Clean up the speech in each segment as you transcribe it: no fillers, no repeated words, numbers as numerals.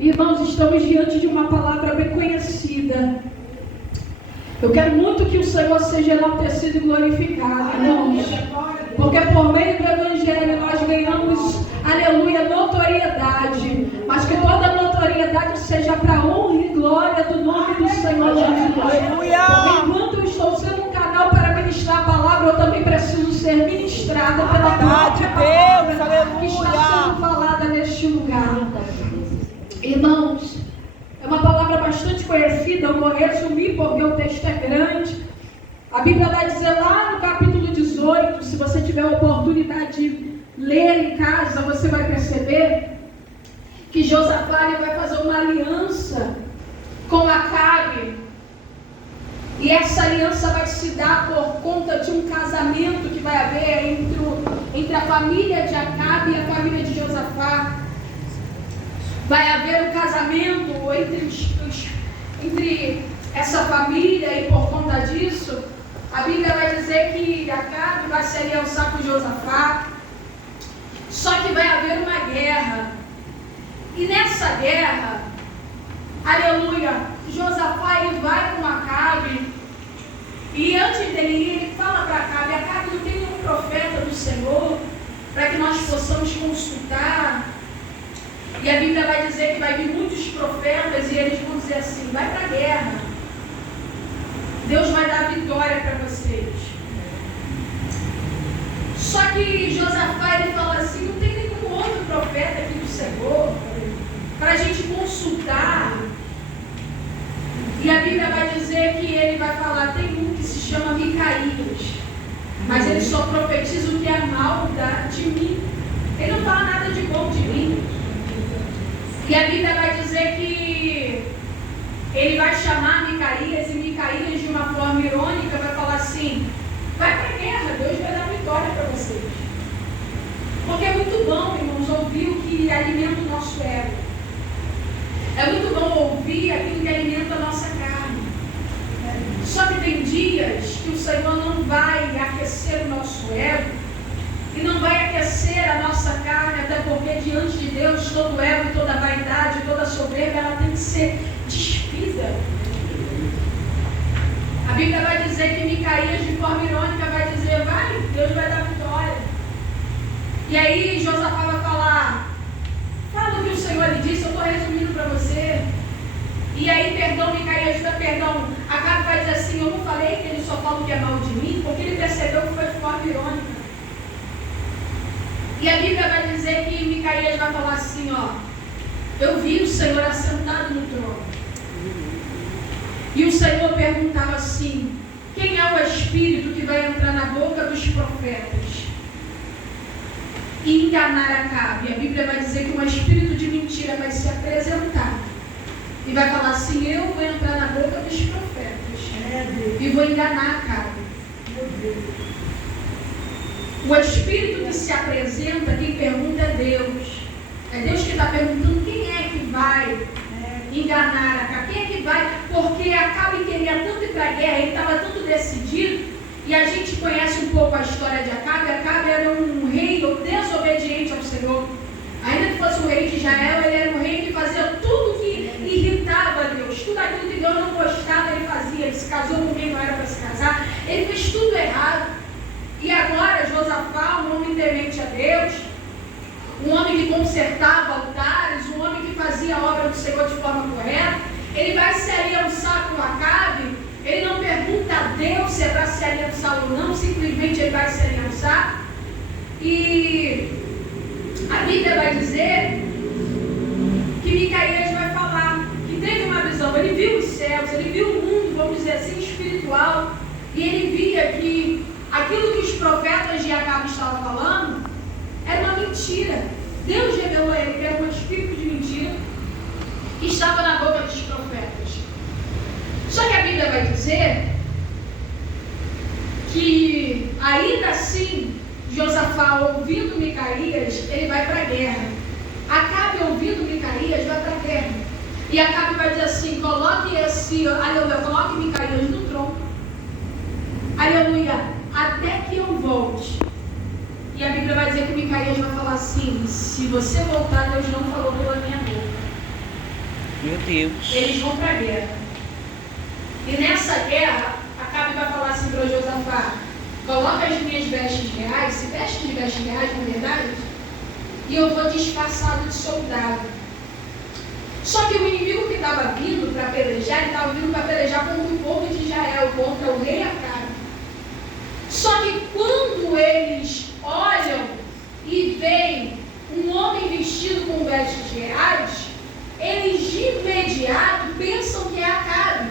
Irmãos, estamos diante de uma palavra bem conhecida. Eu quero muito que o Senhor seja enaltecido e glorificado, irmãos. Porque por meio do Evangelho nós ganhamos, aleluia, notoriedade. Mas que toda notoriedade seja para a honra e glória do nome do Senhor Jesus. Porque enquanto eu estou sendo um canal para ministrar a palavra, eu também preciso ser ministrada pela própria palavra que está sendo falada neste lugar. Irmãos, é uma palavra bastante conhecida, eu vou resumir porque o texto é grande. A Bíblia vai dizer lá no capítulo 18, se você tiver a oportunidade de ler em casa, você vai perceber que Josafá vai fazer uma aliança com Acabe. E essa aliança vai se dar por conta de um casamento que vai haver entre a família de Acabe e a família de Josafá. Vai haver um casamento entre essa família, e por conta disso, a Bíblia vai dizer que Acabe vai se aliançar com Josafá. Só que vai haver uma guerra. E nessa guerra, aleluia, Josafá ele vai com Acabe. E antes dele ir, ele fala para Acabe: Acabe, não tem nenhum profeta do Senhor para que nós possamos consultar? E a Bíblia vai dizer que vai vir muitos profetas e eles vão dizer assim: vai para a guerra, Deus vai dar vitória para vocês. Só que Josafá ele fala assim: não tem nenhum outro profeta aqui do Senhor para a gente consultar. E a Bíblia vai dizer que ele vai falar: tem um que se chama Micaías, mas ele só profetiza o que é mal de mim, ele não fala nada de bom de mim. E a Bíblia vai dizer que ele vai chamar Micaías, e Micaías, de uma forma irônica, vai falar assim: vai para a guerra, Deus vai dar vitória para vocês. Porque é muito bom, irmãos, ouvir o que alimenta o nosso ego. É muito bom ouvir aquilo que alimenta a nossa carne. Só que tem dias que o Senhor não vai aquecer o nosso ego e não vai aquecer a nossa carne, até porque diante de Deus todo ego, toda vaidade, toda soberba, ela tem que ser despida. A Bíblia vai dizer que Micaías, de forma irônica, vai dizer: vai, Deus vai dar vitória. E aí Josafá vai falar: fala o que o Senhor lhe disse, eu estou resumindo para você. E aí, Micaías dá perdão. Acabe vai dizer assim: eu não falei que ele só fala o que é mal de mim, porque ele percebeu que foi de forma irônica. E a Bíblia vai dizer que Micaías vai falar assim: ó, eu vi o Senhor assentado no trono. E o Senhor perguntava assim: quem é o Espírito que vai entrar na boca dos profetas e enganar Acabe? E a Bíblia vai dizer que um espírito de mentira vai se apresentar e vai falar assim: eu vou entrar na boca dos profetas e vou enganar Acabe. O Espírito que se apresenta, quem pergunta é Deus. É Deus que está perguntando quem é que vai enganar Acabe. Quem é que vai? Porque Acabe queria tanto ir para a guerra, ele estava tanto decidido. E a gente conhece um pouco a história de Acabe. Acabe era um rei desobediente ao Senhor. Ainda que fosse o rei de Israel, ele era um rei que fazia tudo que irritava a Deus. Tudo aquilo que Deus não gostava, ele fazia. Ele se casou com quem não era para se casar. Ele fez tudo errado. E agora Josafá, um homem temente a Deus, um homem que consertava altares, um homem que fazia a obra do Senhor de forma correta, ele vai se aliançar com Acabe. Ele não pergunta a Deus se é para se aliançar ou não, simplesmente ele vai se aliançar. E a Bíblia vai dizer que Micaías vai falar que teve uma visão. Ele viu os céus, ele viu o mundo, vamos dizer assim, espiritual, e ele via que aquilo que os profetas de Acabe estavam falando era uma mentira. Deus revelou a ele que era um espírito de mentira que estava na boca dos profetas. Só que a Bíblia vai dizer que ainda assim Josafá, ouvindo Micaías, ele vai para a guerra. Acabe, ouvindo Micaías, vai para a guerra. E Acabe vai dizer assim: coloque Micaías no trono, aleluia, até que eu volte. E a Bíblia vai dizer que Micaías vai falar assim: se você voltar, Deus não falou pela minha boca. Meu Deus. Eles vão para a guerra. E nessa guerra, Acabe vai falar assim para Josafá: coloca as minhas vestes reais, se veste de vestes reais, na verdade, e eu vou disfarçado de soldado. Só que o inimigo que estava vindo para pelejar, ele estava vindo para pelejar contra o povo de Israel, contra o rei Acabe. Só que quando eles olham e veem um homem vestido com vestes reais, eles de imediato pensam que é Acabe.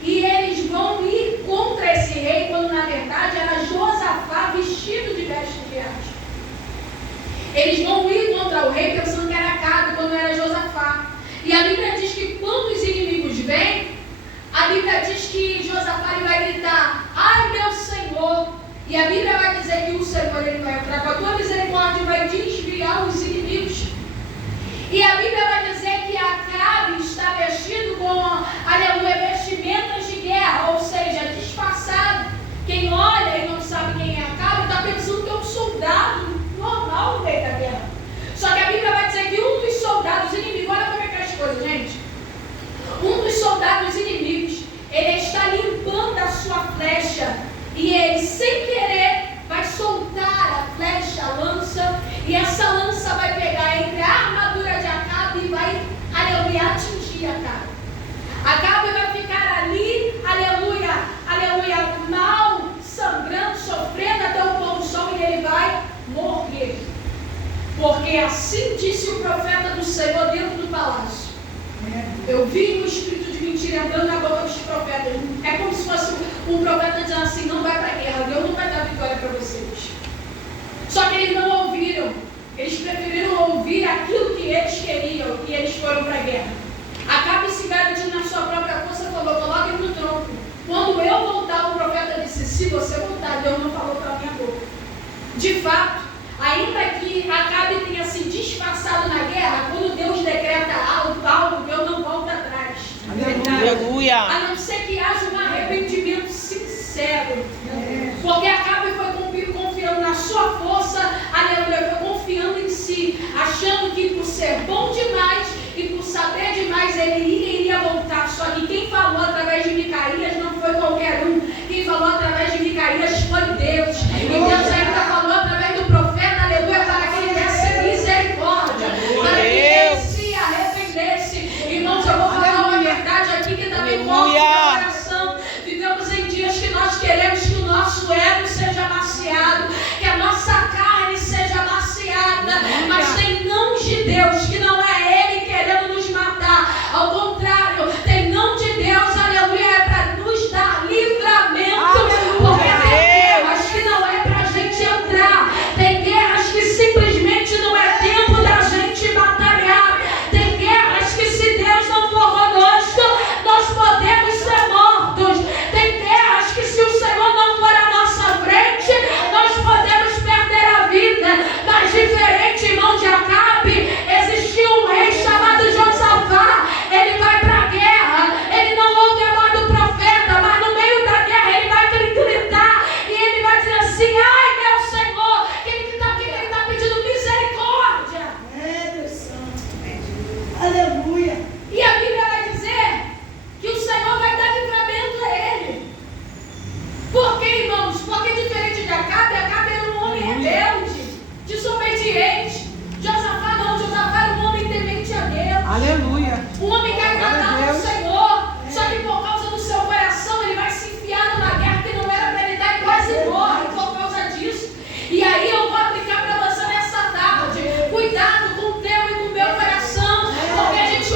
E eles vão ir contra esse rei, quando na verdade era Josafá vestido de vestes reais. Eles vão ir contra o rei pensando que era Acabe, quando era Josafá. E a Bíblia diz que quando os inimigos vêm, a Bíblia diz que Josafá ele vai gritar: ai meu Senhor! E a Bíblia vai dizer que o Senhor ele vai entrar com a tua misericórdia e vai desviar os inimigos. E a Bíblia vai dizer que Acabe está vestido com, aleluia, vestimentas de guerra, ou seja, disfarçado. Quem olha e não sabe quem é Acabe está pensando que é um soldado normal no meio da guerra. Só que a Bíblia vai dizer que um dos soldados inimigos, olha como é que é as coisas, gente. Um dos soldados inimigos, ele está limpando a sua flecha e ele, sem querer, vai soltar a flecha, a lança, e essa lança vai pegar entre a armadura de Acabe e vai, aleluia, atingir Acabe. Acabe vai ficar ali, aleluia, aleluia, mal, sangrando, sofrendo até o pôr do sol, e ele vai morrer. Porque assim disse o profeta do Senhor dentro do palácio. Eu vi um espírito de mentira entrando na boca dos profetas. É como se fosse um profeta dizendo assim: não vai para a guerra, Deus não vai dar vitória para vocês. Só que eles não ouviram. Eles preferiram ouvir aquilo que eles queriam e eles foram para a guerra. Acabe se garantindo na sua própria força, falou: coloque no tronco. Quando eu voltar, o profeta disse: se você voltar, Deus não falou para a minha boca. De fato, ainda que Acabe tenha se disfarçado na guerra, quando Deus decreta algo, Deus não volta atrás. Aleluia. A não ser que haja um arrependimento sincero. Porque Acabe foi confiando na sua força, aleluia, foi confiando em si, achando que por ser bom demais e por saber demais ele iria voltar. Só que quem falou através de Micaías não foi qualquer um. Quem falou através de Micaías foi Deus. E Deus ainda falou através do profeta, aleluia, para que ele desse misericórdia, para que ele se arrependesse. Irmãos, eu vou falar uma verdade aqui que também move o meu coração. Vivemos em dias que nós queremos que o nosso ego seja maciado, que a nossa carne seja maciada, mas tem mãos de Deus que não é Ele querendo nos matar. Ao contrário, tem mão de Deus, aleluia, é para nos dar livramento. Porque tem guerras que não é para a gente entrar, tem guerras que simplesmente não é tempo da gente batalhar, tem guerras que se Deus não for conosco, nós podemos ser mortos, tem guerras que se o Senhor não for à nossa frente, nós podemos perder a vida. Mas diferente, irmão, de Acabe, existia um rei chamado Josafá. Ele vai para a guerra, ele não ouve a voz do profeta, mas no meio da guerra ele vai gritar e ele vai dizer assim: ai meu Senhor, que ele está pedindo misericórdia. Deus Santo. Aleluia. E a Bíblia vai dizer que o Senhor vai dar livramento a ele. Por quê, irmãos? Porque diferente de Acabe, Acabe era um homem rebelde, desobediente. Josafá não, Josafá era um homem temente a Deus. Aleluia. Um homem que agradava o Senhor. Só que por causa do seu coração, ele vai se enfiar numa guerra que não era para ele dar e quase morre por causa disso. E aí eu vou aplicar para você nessa tarde: cuidado com o teu e com o meu coração, porque a gente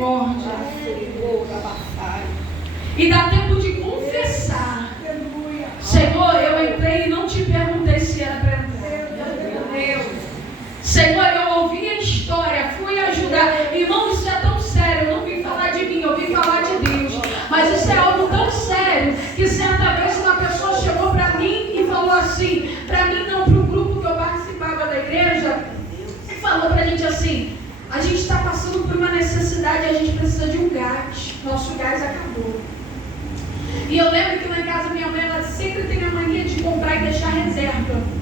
misericórdia. E dá tempo de confessar. Senhor, eu entrei e não te perguntei se era para entrar. Senhor, eu ouvi a história, fui ajudar. Irmão, isso é tão sério, eu não vim falar de mim, eu vim falar de Deus. Mas isso é algo tão sério, que certa vez uma pessoa chegou para mim e falou assim, para mim não, para o grupo que eu participava da igreja, e falou para a gente assim, a gente está passando por uma necessidade, a gente precisa de um gás, nosso gás acabou. E eu lembro que lá em casa minha mãe, ela sempre tem a mania de comprar e deixar reserva.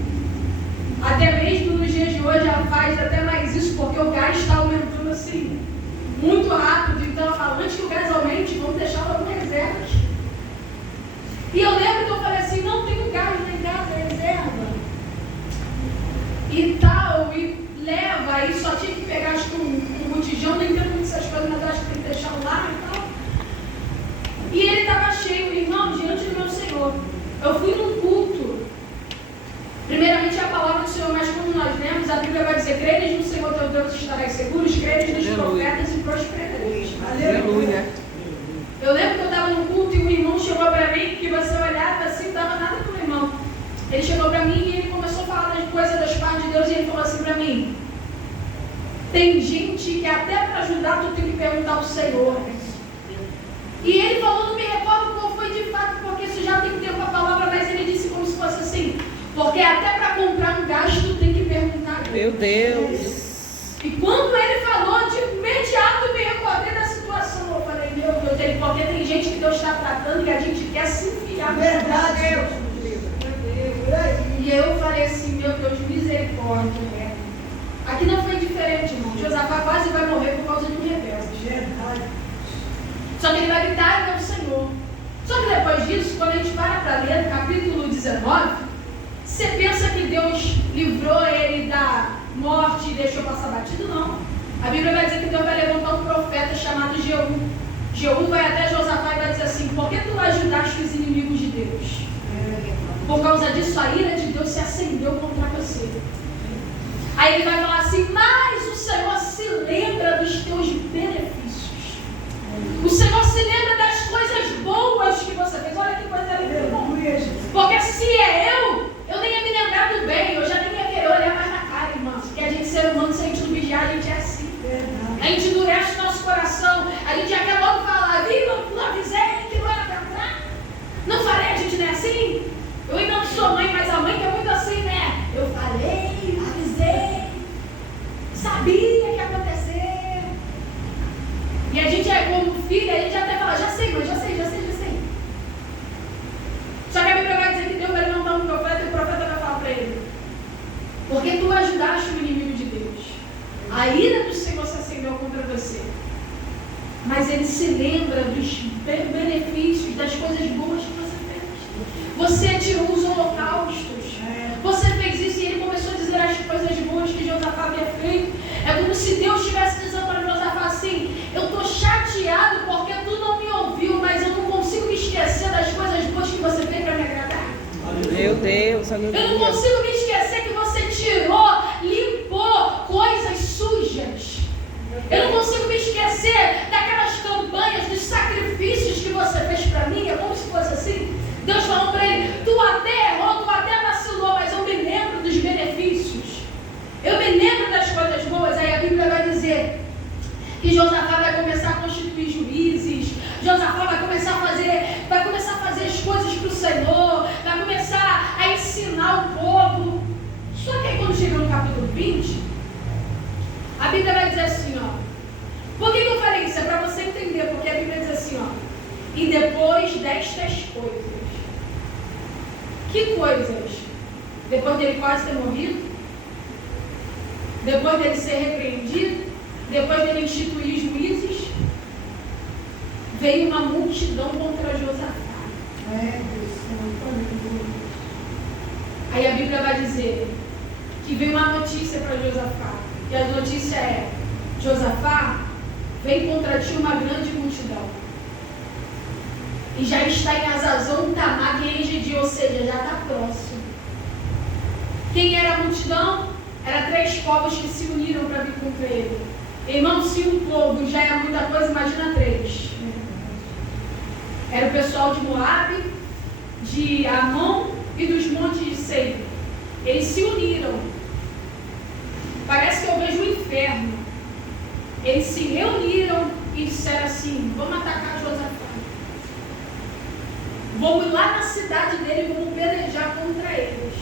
Até mesmo nos dias de hoje ela faz até mais isso, porque o gás está aumentando assim, muito rápido. Então ela fala, antes que o gás aumente, vamos deixar logo reserva. E eu lembro que eu falei assim, não tenho gás nem casa, reserva. E tal, e leva, aí só tinha que pegar acho que um botijão, nem entendo muito essas coisas, mas acho que tem que deixar lá e tal. E ele estava cheio, irmão, diante do meu Senhor. Eu fui num culto. Primeiramente a palavra do Senhor, mas como nós lemos, a Bíblia vai dizer, creres no Senhor teu Deus estarás seguros, creres nos profetas e prosperareis. Aleluia. Eu lembro que eu estava no culto e um irmão chegou para mim, que você olhava assim, não dava nada para o irmão. Ele chegou para mim e ele começou a falar das coisas das partes de Deus e ele falou assim para mim, tem gente que até para ajudar tu tem que perguntar ao Senhor. E ele falou, não me recordo qual foi de fato, porque isso já tem tempo a palavra, mas ele disse como se fosse assim, porque até para comprar um gasto tem que perguntar. Meu Deus. E quando ele falou, de imediato eu me recordei da situação. Eu falei, meu Deus, porque tem gente que Deus está tratando e a gente quer se enfiar. Verdade. E eu falei assim, meu Deus, misericórdia. Aqui não foi diferente, irmão. Josafá quase vai morrer por causa de um rebelde. Verdade. Só que ele vai gritar, é o Senhor. Só que depois disso, quando a gente para ler no capítulo 19, você pensa que Deus livrou ele da morte e deixou passar batido? Não. A Bíblia vai dizer que Deus vai levantar um profeta chamado Jeú. Jeú vai até Josafá e vai dizer assim, por que tu ajudaste os inimigos de Deus? Por causa disso, a ira de Deus se acendeu contra você. Aí ele vai falar assim, mas o Senhor se lembra dos teus benefícios. O Senhor se lembra das coisas boas que você fez. Olha que coisa linda. Porque se é eu nem ia me lembrar do bem. Eu já nem ia querer olhar mais na cara, irmãos. Porque a gente, ser humano, se a gente não vigiar, a gente é assim. A gente endurece o nosso coração. A gente já quer logo falar, não avisei que não era para entrar. Não falei, a gente não é assim? Eu ainda não sou mãe, mas a mãe que é muito assim, né? Eu falei, avisei, sabia que ia acontecer. E a gente é como filha, a gente até fala, já sei, mãe, já sei. Só que a Bíblia vai dizer que Deus vai levantar um profeta e o profeta vai falar para ele, porque tu ajudaste o inimigo de Deus. A ira do Senhor se acendeu contra você. Mas ele se lembra dos benefícios, das coisas boas que você fez. Você tirou os holocaustos. Você fez isso e ele começou a dizer as coisas boas que Josafá havia feito. É como se Deus estivesse dizendo para Josafá assim, eu estou chateado porque tu não me ouviu, mas eu não consigo me esquecer das coisas boas que você fez para me agradar. Meu Deus, aleluia. Eu não consigo me esquecer que você tirou, limpou coisas sujas. Eu não consigo me esquecer daquelas campanhas, dos sacrifícios que você fez para mim. É como se fosse assim, Deus falou para ele, tu até errou, tu até vacilou, mas eu me lembro dos benefícios. Eu me lembro das coisas boas. Aí a Bíblia vai dizer que Josafá vai começar a constituir juízes. Josafá vai começar a fazer as coisas para o Senhor, vai começar a ensinar o povo. Só que aí quando chega no capítulo 20, a Bíblia vai dizer assim, ó. Por que eu falei isso? É para você entender, porque a Bíblia diz assim, ó. E depois destas coisas. Que coisas? Depois dele quase ter morrido? Depois dele ser repreendido? Depois dele instituir juízes? Veio uma multidão contra Josafá. Aí a Bíblia vai dizer que veio uma notícia para Josafá. E a notícia é, Josafá, vem contra ti uma grande multidão. E já está em Azazon, Tamar e Engedi, ou seja, já está próximo. Quem era a multidão? Era 3 povos que se uniram para vir contra ele. Irmão, se um povo já é muita coisa, imagina 3. Era o pessoal de Moabe, de Amon e dos montes de Seir. Eles se uniram. Parece que eu vejo um inferno. Eles se reuniram e disseram assim: vamos atacar Josafá. Vamos lá na cidade dele, vamos pelejar contra eles.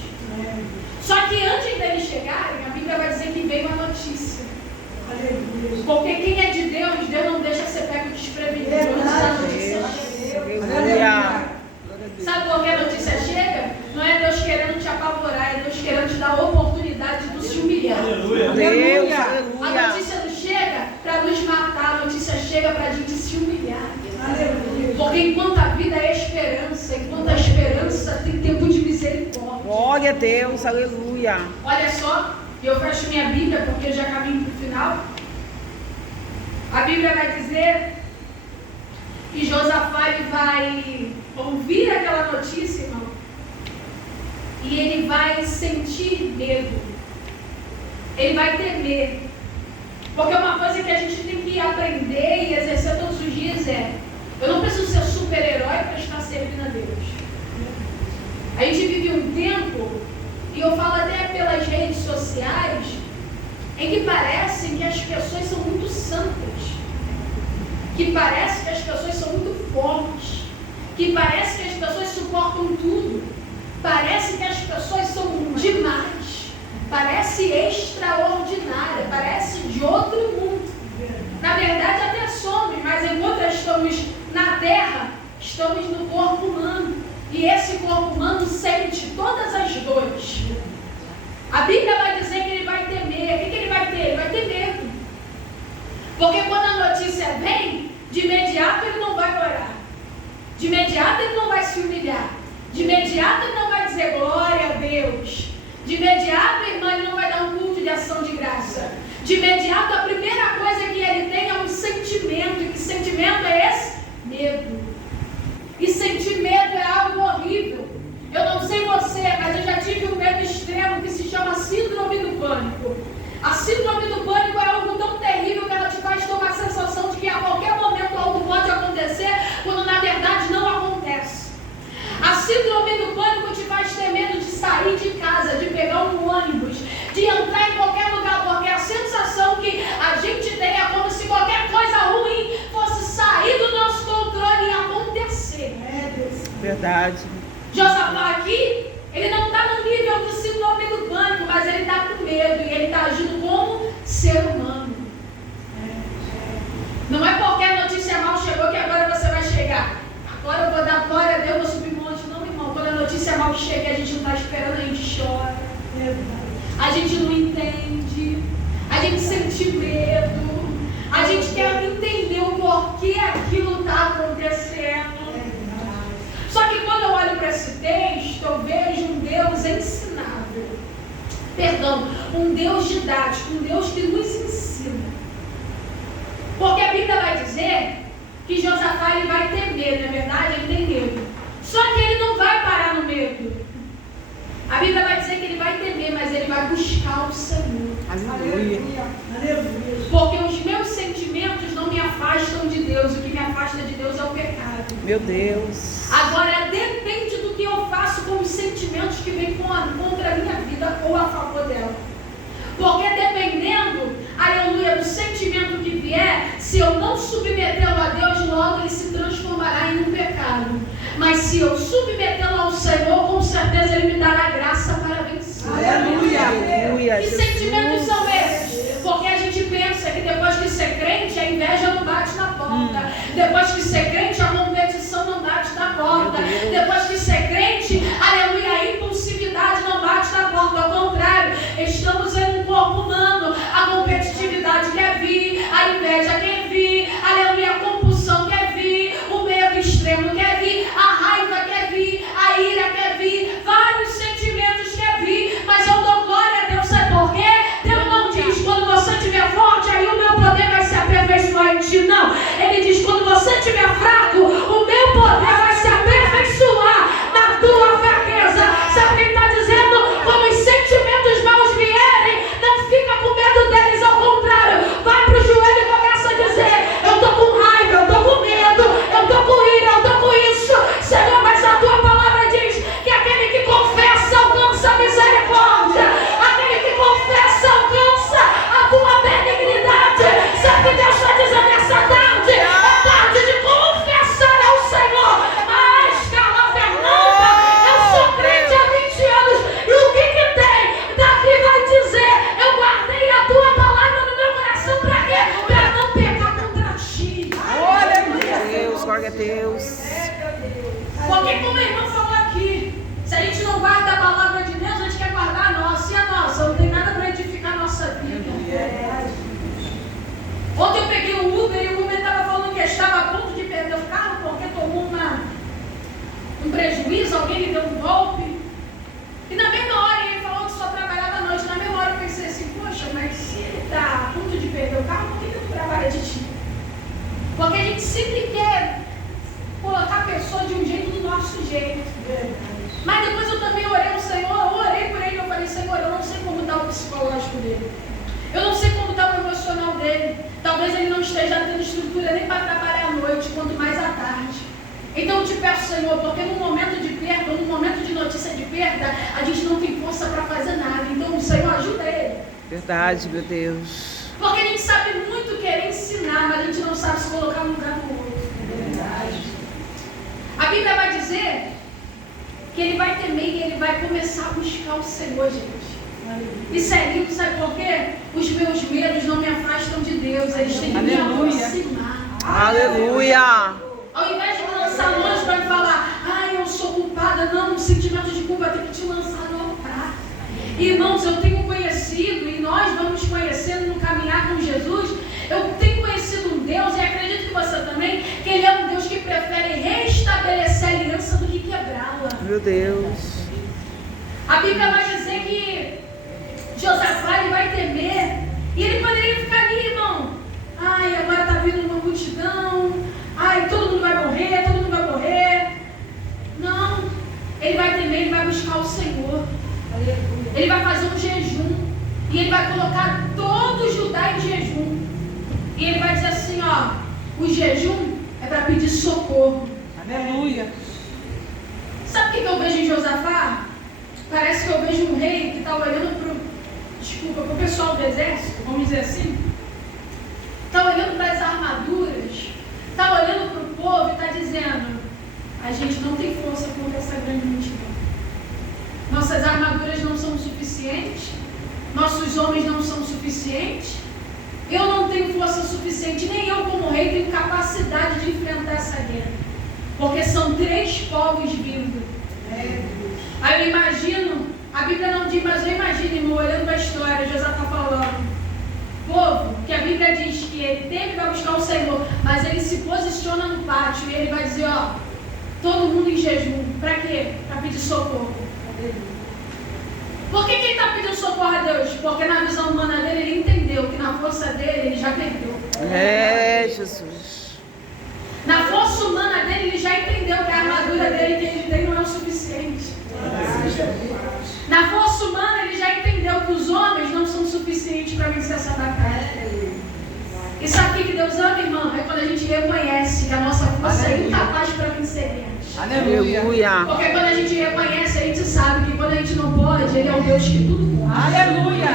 Só que antes deles chegarem, a Bíblia vai dizer que veio a notícia. Porque quem é de Deus, Deus não deixa ser pego desprevenido. Sabe por que a notícia chega? Não é Deus querendo te apavorar, é Deus querendo te dar a oportunidade de tu se humilhar. Deus, A notícia não chega para nos matar, a notícia chega para a gente se humilhar. Porque enquanto a vida é esperança, enquanto a esperança tem tempo de misericórdia. Glória a Deus, aleluia. Olha só, eu fecho minha Bíblia porque eu já caminho para o final. A Bíblia vai dizer que Josafá ele vai ouvir aquela notícia, irmão, e ele vai sentir medo. Ele vai temer. Porque uma coisa que a gente tem que aprender e exercer todos os dias é: eu não preciso ser super-herói para estar servindo a Deus. A gente vive um tempo, e eu falo até pelas redes sociais, em que parece que as pessoas são muito santas, que parece que as pessoas são muito fortes, que parece que as pessoas suportam tudo, parece que as pessoas são demais, parece extraordinária, parece de outro mundo. Na verdade até somos, mas enquanto estamos na terra, estamos no corpo humano, e esse corpo humano sente todas as dores. A Bíblia vai dizer que ele vai temer. O que ele vai ter? Ele vai ter medo. Porque quando a notícia vem, de imediato ele não vai orar. De imediato ele não vai se humilhar. De imediato ele não vai dizer glória a Deus. De imediato, irmã, ele não vai dar um culto de ação de graça. De imediato, a primeira coisa que ele tem é um sentimento. E que sentimento é esse? Medo. E sentir medo é algo horrível. Eu não sei você, mas eu já tive um medo extremo que se chama síndrome do pânico. A síndrome do pânico é algo tão terrível que ela te faz ter uma sensação de que a qualquer momento algo pode acontecer, quando na verdade não acontece. A síndrome do pânico te faz ter medo de sair de casa, de pegar um ônibus, de entrar em qualquer lugar, porque a sensação que a gente tem é como se qualquer coisa ruim fosse sair do nosso controle e acontecer. Verdade. Josafá aqui, ele não está no nível do síndrome do pânico, mas ele está com medo e ele está agindo como ser humano. Não é qualquer notícia mal chegou que agora você vai chegar. Agora eu vou dar glória a Deus, vou subir monte. Não, irmão, quando a notícia mal chega, a gente não está esperando, a gente chora. A gente não entende, a gente sente medo, a gente quer entender o porquê aquilo está acontecendo. Só que quando eu olho para esse texto, eu vejo um Deus ensinável. Perdão, um Deus didático, um Deus que nos ensina. Porque a Bíblia vai dizer que Josafá ele vai ter medo, na verdade ele tem medo. Só que ele não vai parar no medo. A Bíblia vai dizer que ele vai temer, mas ele vai buscar o Senhor. Aleluia. Porque os meus sentimentos não me afastam de Deus. O que me afasta de Deus é o pecado. Meu Deus. Agora depende do que eu faço com os sentimentos que vêm contra a minha vida ou a favor dela. Porque dependendo, aleluia, do sentimento que vier, se eu não submetê-lo a Deus, logo ele se transformará em um pecado. Mas se eu submetê-lo ao Senhor, com certeza ele me dará graça para vencer. Aleluia. Aleluia. Que sentimentos são esses? Porque a gente pensa que depois de ser crente, a inveja não bate na porta. Depois de ser crente, a competição não bate na porta. Depois de ser crente, aleluia, a impulsividade não bate na porta. Ao contrário, estamos em um corpo humano. A competitividade quer vir, a inveja quer vir, aleluia, a compulsão quer vir, o medo extremo quer vir, a raiva quer vir, a ira quer vir, vários sentimentos quer vir, mas eu dou glória a Deus, sabe por quê? Deus não diz, quando você estiver forte, aí o meu poder vai se aperfeiçoar em ti, não. Ele diz, quando você estiver fraco, o meu poder vai se aperfeiçoar na tua fraqueza. Sabe o que ele está dizendo? Como os sentimentos maus vierem, não fica com medo deles, ao contrário, vai para o joelho glória a Deus. Porque como a irmã falou aqui, se a gente não guarda a palavra de Deus, a gente quer guardar a nossa. E a nossa? Não tem nada para edificar a nossa vida. Ontem eu peguei o Uber e o Uber estava falando que estava a ponto de perder o carro porque tomou um prejuízo, alguém lhe deu um golpe. E na mesma hora ele falou que só trabalhava à noite. Na mesma hora eu pensei assim, poxa, mas se ele está a ponto de perder o carro, por que ele não trabalha de dia? Porque a gente sempre quer colocar a pessoa de um jeito do nosso jeito. Mas depois eu também orei ao Senhor, eu orei por ele e eu falei, Senhor, eu não sei como está o psicológico dele. Eu não sei como está o emocional dele. Talvez ele não esteja tendo estrutura nem para trabalhar à noite, quanto mais à tarde. Então eu te peço, Senhor, porque num momento de perda, num momento de notícia de perda, a gente não tem força para fazer nada. Então, Senhor, ajuda ele. Verdade, meu Deus. Porque a gente sabe muito querer ensinar, mas a gente não sabe se colocar no lugar do outro. Verdade. A Bíblia vai dizer que ele vai temer e ele vai começar a buscar o Senhor, gente. Isso é lindo, sabe por quê? Os meus medos não me afastam de Deus, eles têm que me aproximar. Aleluia. Ao invés de me lançar longe para me falar, ai, eu sou culpada, não, o sentimento de culpa tem que te lançar no altar. Irmãos, eu tenho conhecido, e nós vamos conhecendo no caminhar com Jesus, eu tenho conhecido um Deus, e acredito que você também, que Ele é um Deus que prefere restabelecer a aliança do que quebrá-la. Meu Deus. A Bíblia vai dizer que Josafá ele vai temer, e ele poderia ficar ali, irmão. Ai, agora está vindo uma multidão, ai, todo mundo vai morrer, todo mundo vai morrer. Não, ele vai temer, ele vai buscar o Senhor. Ele vai fazer um jejum, e ele vai colocar todo Judá em jejum. E ele vai dizer assim, ó, o jejum é para pedir socorro. Aleluia. Sabe o que eu vejo em Josafá? Parece que eu vejo um rei que está olhando para o pessoal do exército, vamos dizer assim. Está olhando para as armaduras, está olhando para o povo e está dizendo, a gente não tem força contra essa grande multidão. Nossas armaduras não são suficientes, nossos homens não são suficientes, eu não tenho força suficiente, nem eu como rei tenho capacidade de enfrentar essa guerra. Porque são 3 povos vindo. Aí eu imagino, a Bíblia não diz, mas eu imagino, irmão, olhando para a história, José está falando, povo, que a Bíblia diz que ele teme e vai buscar o Senhor, mas ele se posiciona no pátio e ele vai dizer, ó, todo mundo em jejum, para quê? Para pedir socorro. Por que ele está pedindo socorro a Deus? Porque na visão humana dele, ele entendeu que na força dele, ele já perdeu. É, Jesus. Na força humana dele, ele já entendeu que a armadura dele que ele tem não é o suficiente. Na força humana, ele já entendeu que os homens não são suficientes para vencer essa batalha. E sabe o que Deus ama, irmão? É quando a gente reconhece que a nossa força é incapaz para vencer eles. Aleluia. Porque quando a gente reconhece, a gente sabe que quando a gente não pode, Ele é o Deus que tudo faz. Aleluia.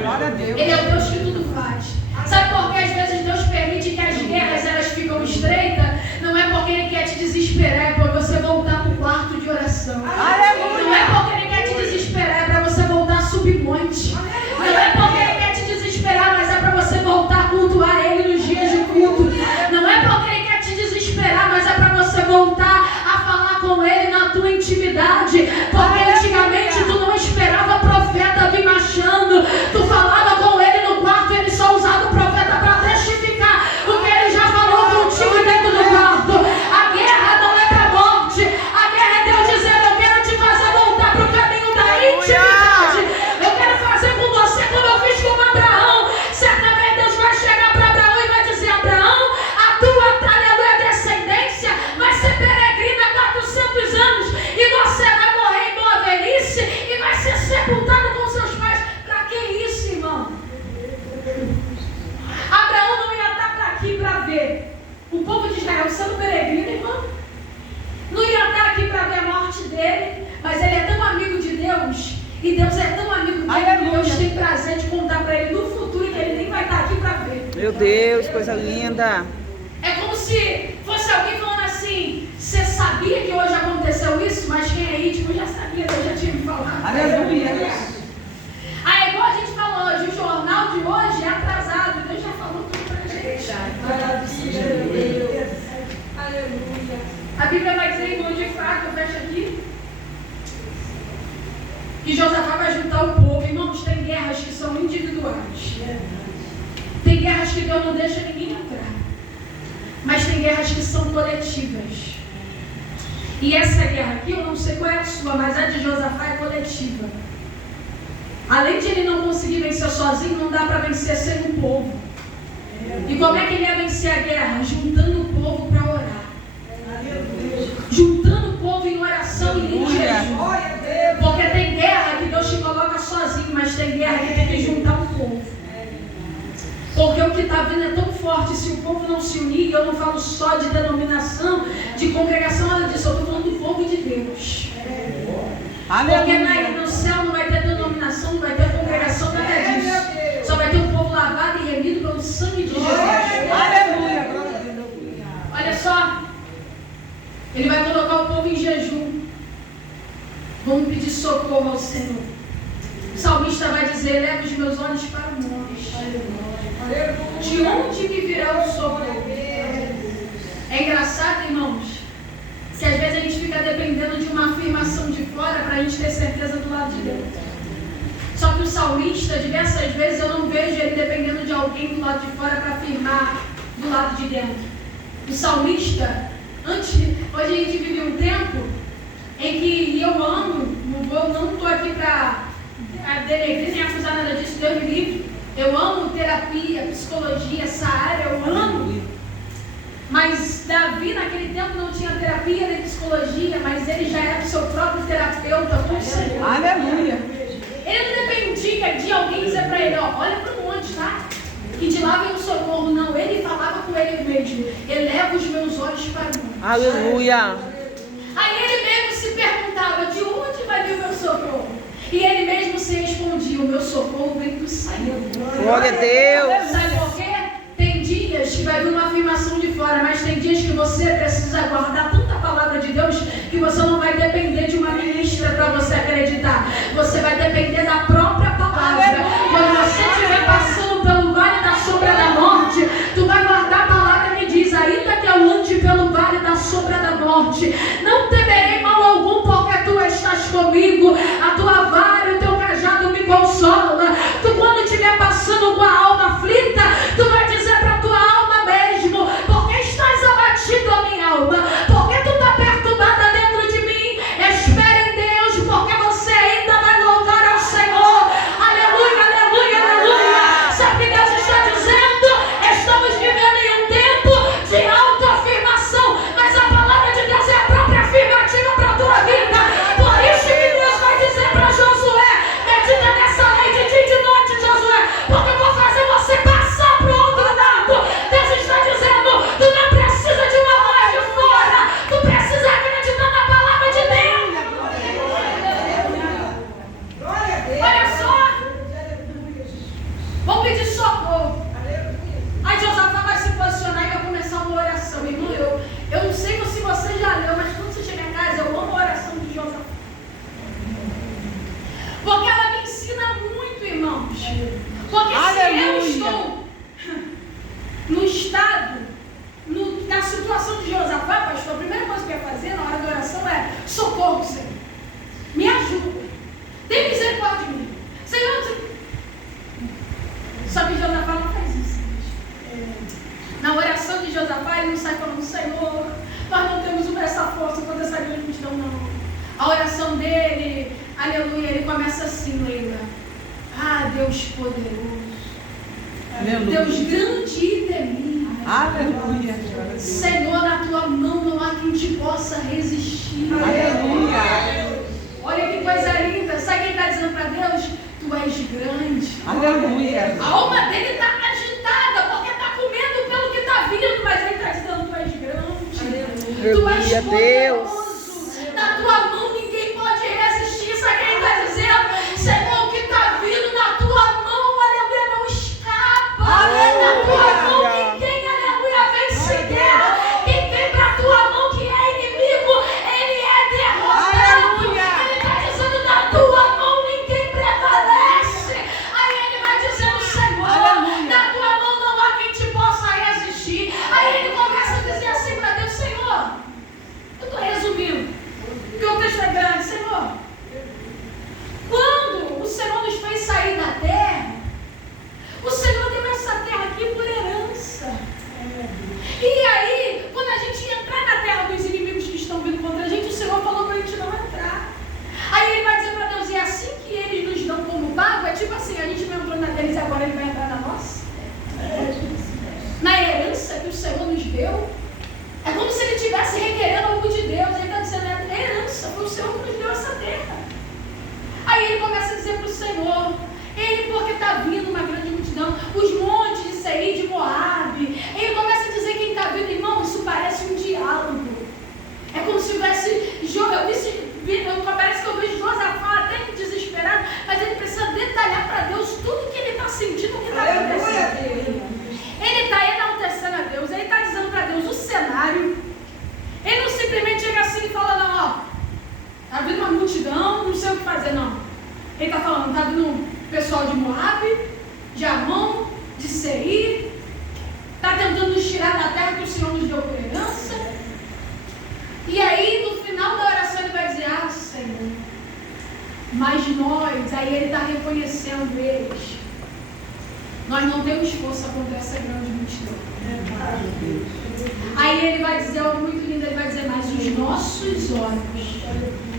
Glória a Deus. Ele é o Deus que tudo faz. Sabe por que às vezes Deus permite que as guerras elas ficam estreitas? Não é porque Ele quer te desesperar, é para você voltar para o quarto de oração. Aleluia. Não é porque Ele quer te desesperar, é para você voltar a subir monte. Não é porque Ele quer te desesperar, mas é para você voltar a cultuar Ele nos dias de culto. Não é porque Ele quer te desesperar, mas é para você voltar a falar com Ele na tua intimidade. Porque antigamente tu não esperava profeta vir marchando, tu falava com Ele no quarto e Ele só usava o profeta para testificar o que Ele já falou contigo dentro do quarto. A guerra não é para a morte, a guerra é Deus dizendo, eu quero te fazer voltar para o caminho da intimidade. Eu quero fazer com você como eu fiz com Abraão. Certa vez Deus vai chegar para Abraão e vai dizer, Abraão, a tua descendência vai ser peregrina há 400 anos e você vai morrer em boa velhice e vai ser sepultado com seus pais. Para que isso, irmão? Abraão não ia estar para aqui para ver o povo de Israel sendo peregrino, irmão. Não ia estar aqui para ver a morte dele, mas ele é tão amigo de Deus e Deus é tão amigo dele que Deus tem prazer de contar para ele no futuro que ele nem vai estar aqui para ver. Meu Deus, coisa linda. É como se fosse alguém falando assim, você sabia que hoje aconteceu isso? Mas quem é íntimo já sabia, Deus já tinha me falado. Aleluia. Aí igual a gente falou hoje, o jornal de hoje é atrasado, Deus já falou tudo pra gente. Glória a Deus. A Bíblia vai dizer em mão de fraco, fecha aqui, que Josafá vai juntar o povo. Irmãos, tem guerras que são individuais. Tem guerras que Deus não deixa ninguém entrar. Mas tem guerras que são coletivas. E essa guerra aqui, eu não sei qual é a sua, mas a de Josafá é coletiva. Além de ele não conseguir vencer sozinho, não dá para vencer sem um povo. E como é que ele ia vencer a guerra? Juntando o povo para orar. Juntando o povo em oração e em jejum. Porque tem guerra que Deus te coloca sozinho, mas tem guerra que tem que juntar o povo. Porque o que está vindo é tão forte, se o povo não se unir, eu não falo só de denominação, de congregação, nada disso, eu estou falando do povo de Deus. Porque no céu não vai ter denominação, não vai ter congregação, nada disso. Só vai ter um povo lavado e remido pelo sangue de Jesus. Aleluia. Olha só, ele vai colocar o povo em jejum. Vamos pedir socorro ao Senhor. O salmista vai dizer: leva os meus olhos para o monte. De onde me virá o socorro? É engraçado, irmãos, que às vezes a gente fica dependendo de uma afirmação de fora para a gente ter certeza do lado de dentro. Só que o salmista, diversas vezes eu não vejo ele dependendo de alguém do lado de fora para afirmar do lado de dentro. O salmista, hoje a gente vive um tempo em que eu amo, não estou aqui para denegrir nem acusar nada disso, Deus me livre. Eu amo terapia, psicologia, essa área, eu amo. Mas Davi naquele tempo não tinha terapia nem psicologia, mas ele já era o seu próprio terapeuta com o Senhor. Aleluia. Ele não dependia de alguém dizer para ele: ó, olha para o monte, tá? Que de lá vem o socorro. Não, ele falava com ele mesmo: eleva os meus olhos para o monte. Aleluia. Aí ele mesmo se perguntava: de onde vai vir o meu socorro? E ele mesmo se respondia: o meu socorro vem do Senhor. Glória a Deus. Sabe por quê? Tem dias que vai vir uma afirmação de fora, mas tem dias que você precisa guardar tanta palavra de Deus que você não vai depender de uma ministra para você acreditar. Você vai depender da própria palavra. Quando você estiver passando pelo vale da sombra da morte, tu vai guardar a palavra que diz: ainda que eu ande pelo vale da sombra da morte, não temerei mal algum, porque tu estás comigo. A tua vara e o teu cajado me consola. Tu, quando estiver passando com a alma aflita, tu vai dizer para a tua alma mesmo: porque estás abatido, a minha alma? Porque tu está perturbada dentro de mim? Espere em Deus, porque você ainda vai louvar ao Senhor. Aleluia, aleluia, aleluia. Sabe o que Deus está dizendo? Estamos vivendo em um tempo de autoafirmação, mas a palavra de Deus é a própria afirmativa para a tua vida. Por isso que Deus vai dizer para Josué: medita nessa lei de dia e de noite, Josué, porque eu vou fazer você passar para o outro lado. Deus está dizendo: tu não precisa de uma voz de fora, tu precisa acreditar na palavra de Deus. Olha só, vamos pedir socorro. Aí Josafá vai se posicionar e vai começar uma oração. Irmão, eu não sei se você já leu, mas quando você chegar em casa, eu amo a oração de Josafá. Porque ela me ensina muito, irmãos. Porque se eu estou no estado, na situação de Josafá, pastor, a primeira coisa que eu ia fazer na hora da oração é: socorro, Senhor. Me ajuda. Tem misericórdia de mim. Senhor, só que Josafá não faz isso. Na oração de Josafá, ele não sai falando: Senhor, nós não temos essa força contra essa grande multidão, não. A oração dele, aleluia, ele começa assim, Leila: ah, Deus poderoso, Aleluia. Deus grande e temível. Aleluia. Senhor, na tua mão não há quem te possa resistir. Aleluia. Olha que coisa linda. Sabe quem está dizendo para Deus? Tu és grande. Aleluia. A alma dele está agitada porque está com medo pelo que está vindo, mas ele está dizendo: tu és grande. Tu és Aleluia, Deus. poderoso. Na tua mão ninguém pode resistir. Sabe quem está dizendo? Senhor, o que está vindo na tua mão, aleluia, não escapa. Na tua mão ninguém, aleluia, vence guerra. Quem vem para a tua mão que é inimigo, ele é derrotado. Ele está dizendo: na tua mão ninguém prevalece. Aí ele vai dizendo: Senhor, na tua mão não há quem te possa resistir. Aí ele começa a dizer assim para Deus: Senhor, Senhor. Ele, porque está vindo uma grande multidão, os montes de Seir, de Moabe. Ele começa a dizer quem está vindo, irmão, isso parece um diálogo. É como se tivesse, parece que eu vejo Josafá até desesperado, mas ele precisa detalhar para Deus tudo que ele está sentindo, o que está acontecendo. Ele está enaltecendo a Deus, ele está dizendo para Deus o cenário. Ele não simplesmente chega assim e fala, não, ó, está vindo uma multidão, não sei o que fazer, não. Ele está falando, está vindo um pessoal de Moabe, de Amon, de Seir, está tentando nos tirar da terra que o Senhor nos deu por herança. E aí, no final da oração, ele vai dizer, ah, Senhor, mas nós, aí ele está reconhecendo eles. Nós não temos força contra essa grande multidão. Aí ele vai dizer algo muito lindo, ele vai dizer, mas os nossos olhos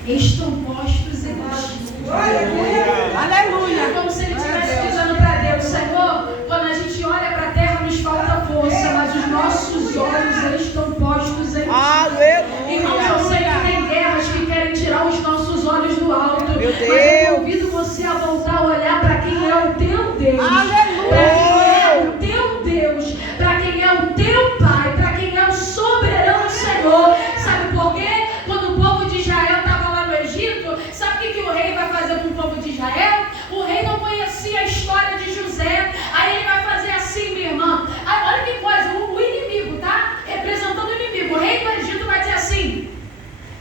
estão postos em ti. Aleluia. É como se ele estivesse dizendo para Deus, Senhor, quando a gente olha para a terra nos falta força, mas os nossos olhos estão postos em ti. Aleluia. Irmãos, eu sei que tem guerras que querem tirar os nossos olhos do alto. Meu Deus. Mas eu convido você a voltar a olhar para quem é o teu Deus. Aleluia. Para quem é o teu Deus. Para quem é o teu Pai. Para quem é o soberano Senhor. Sabe por quê? Quando o povo de Israel estava lá no Egito, sabe o que o rei vai fazer com o povo de Israel? O rei não conhecia a história de José. Aí ele vai fazer assim, minha irmã. Aí, olha que coisa, o inimigo, tá? Representando o inimigo. O rei do Egito vai dizer assim,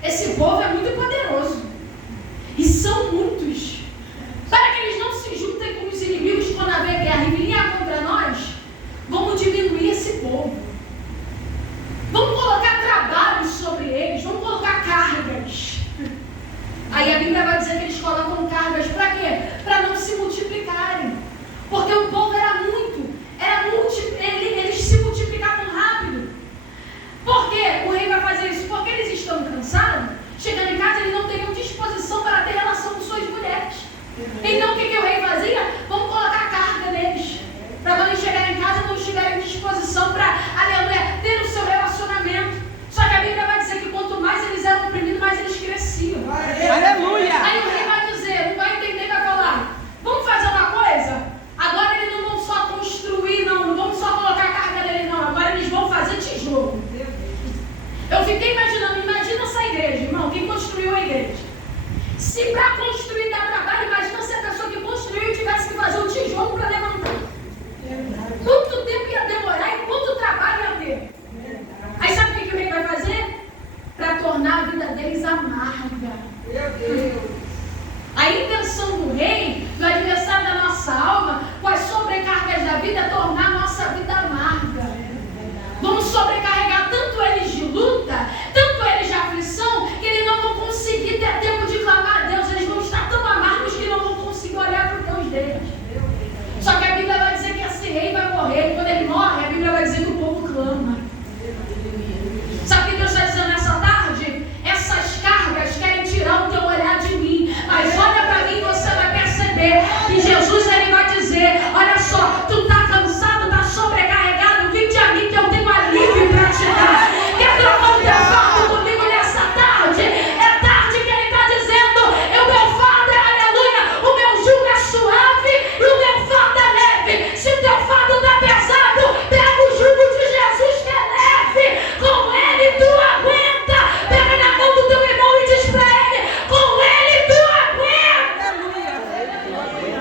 esse povo é muito poderoso. E são muitos. Para que eles não se juntem com os inimigos quando haver guerra e virem contra nós, vamos diminuir esse povo. Vamos colocar trabalhos sobre eles, vamos colocar cargas. Aí a Bíblia vai dizer que eles colocam cargas para quê? Para não se multiplicarem. Porque o povo era muito, eles se multiplicavam rápido. Por quê? O rei vai fazer isso? Porque eles estão cansados. Chegando em casa, eles não teriam disposição para ter relação com suas mulheres. Então, o que o rei fazia? Vamos colocar carga neles. Para quando eles chegarem em casa, não estiverem disposição para, aleluia, ter o seu relacionamento. Só que a Bíblia vai dizer que quanto mais eles eram oprimidos, mais eles cresciam. Aleluia. Aí o rei vai dizer, não vai entender, vai falar, vamos fazer uma coisa? Agora eles não vão só construir, não vamos só colocar a carga neles, não. Agora eles vão fazer tijolo. Eu fiquei imaginando, imagina essa igreja, irmão, quem construiu a igreja. Se para construir dá trabalho, imagina se a pessoa que construiu tivesse que fazer um tijolo para levantar. Quanto tempo ia demorar e quanto trabalho ia ter? Aí sabe o que o rei vai fazer? Para tornar a vida deles amarga. Meu Deus. A intenção do rei, do adversário da nossa alma, com as sobrecargas da vida, é tornar a nossa vida amarga. Vamos sobrecarregar tanto eles de luta, tanto eles de aflição, que eles não vão conseguir ter tempo de clamar a Deus. Eles vão estar tão amargos que não vão conseguir olhar para o Deus deles. Só que a Bíblia vai dizer que esse rei vai morrer. Quando ele morre, a Bíblia vai dizer que o povo clama. Sabe o que Deus está dizendo nessa tarde? Essas cargas querem tirar o teu olhar de mim. Mas olha para mim e você vai perceber que Jesus ele vai dizer, olha só, tu está cansado, está sobrecarregado, vinde a mim que eu tenho alívio para te dar. Quer trocar o teu fardo comigo nessa tarde? É tarde que ele está dizendo, o meu fardo é aleluia, o meu jugo é suave e o meu fardo é leve. Se o teu fardo está pesado, pega o jugo de Jesus que é leve. Com ele tu aguenta. Pega na mão do teu irmão e diz para ele, com ele tu aguenta.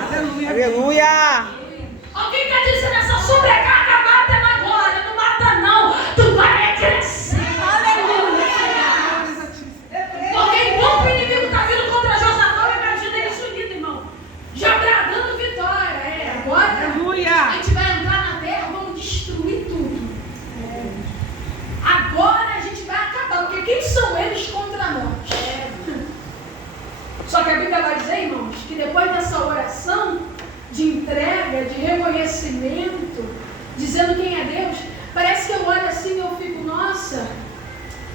Aleluia. Aleluia. Alguém está dizendo essa sobrecarga mata agora, não mata não. Tu vai crescer. Porque enquanto o inimigo está vindo contra Josafá, eu imagino ele subindo, irmão. Já bradando vitória. Agora a Aleluia. gente vai entrar na terra, vamos destruir tudo. Agora a gente vai acabar, porque quem são eles contra nós? Só que a Bíblia vai dizer, irmãos, que depois dessa oração de entrega, de reconhecimento, dizendo quem é Deus, parece que eu olho assim e eu fico, nossa,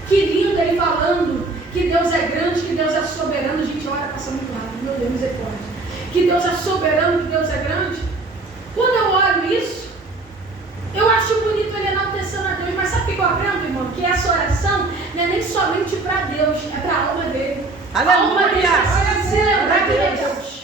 que lindo ele falando que Deus é grande, que Deus é soberano. A gente olha, passa muito rápido, meu Deus, misericórdia. Que Deus é soberano, que Deus é grande. Quando eu olho isso, eu acho bonito ele enaltecendo a Deus, mas sabe o que eu aprendo, irmão? Que essa oração não é nem somente para Deus, é para a alma dele. Aleluia. A alma dele precisa se lembrar que ele é Deus.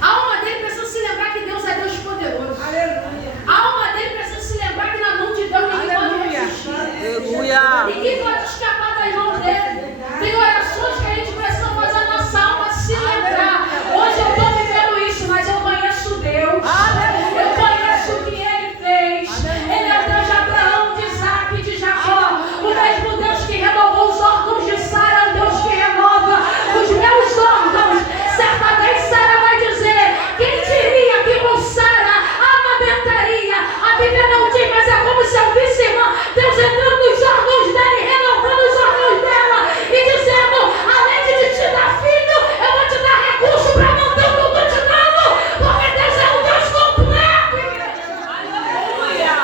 A alma dele precisa se lembrar que Deus é Deus poderoso. Aleluia. A alma dele precisa se lembrar que na mão de Deus ninguém pode Aleluia. resistir. Aleluia. Ninguém pode escapar das mãos dele. Tem orações que a gente precisa fazer a nossa alma se lembrar. Hoje eu estou vivendo isso, mas eu conheço Deus. Eu conheço o que Ele fez. Ele é o Deus de Abraão, de Isaac e de Jacó. O mesmo Deus que renovou os órgãos de Sara é o Deus que renova os meus órgãos. Certa vez Sara vai dizer: quem diria que com Sara amamentaria? A Bíblia não diz, mas é como se eu visse, irmã, Deus entrando nos órgãos dela e renovando os órgãos dela e dizendo: além de te dar filho, eu vou te dar recurso para manter o que eu estou te dando, porque Deus é um Deus completo, igreja. Aleluia.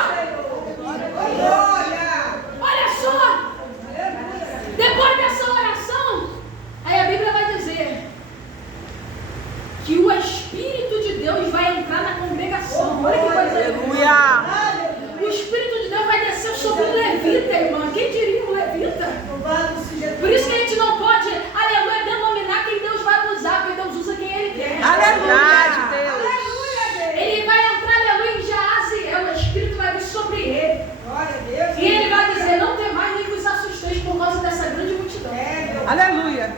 Olha só, depois dessa oração, aí a Bíblia vai dizer que o Espírito de Deus vai entrar na congregação. Olha que coisa linda. Aleluia. O Espírito de Deus vai descer sobre o levita, irmã. Quem diria um levita? Por isso que a gente não pode, aleluia, denominar quem Deus vai usar, porque Deus usa quem Ele quer. Verdade, Deus. Ele vai entrar, aleluia, em Jaziel, o Espírito vai vir sobre ele. E ele vai dizer: não tem mais nem vos assusteis por causa dessa grande multidão. Aleluia.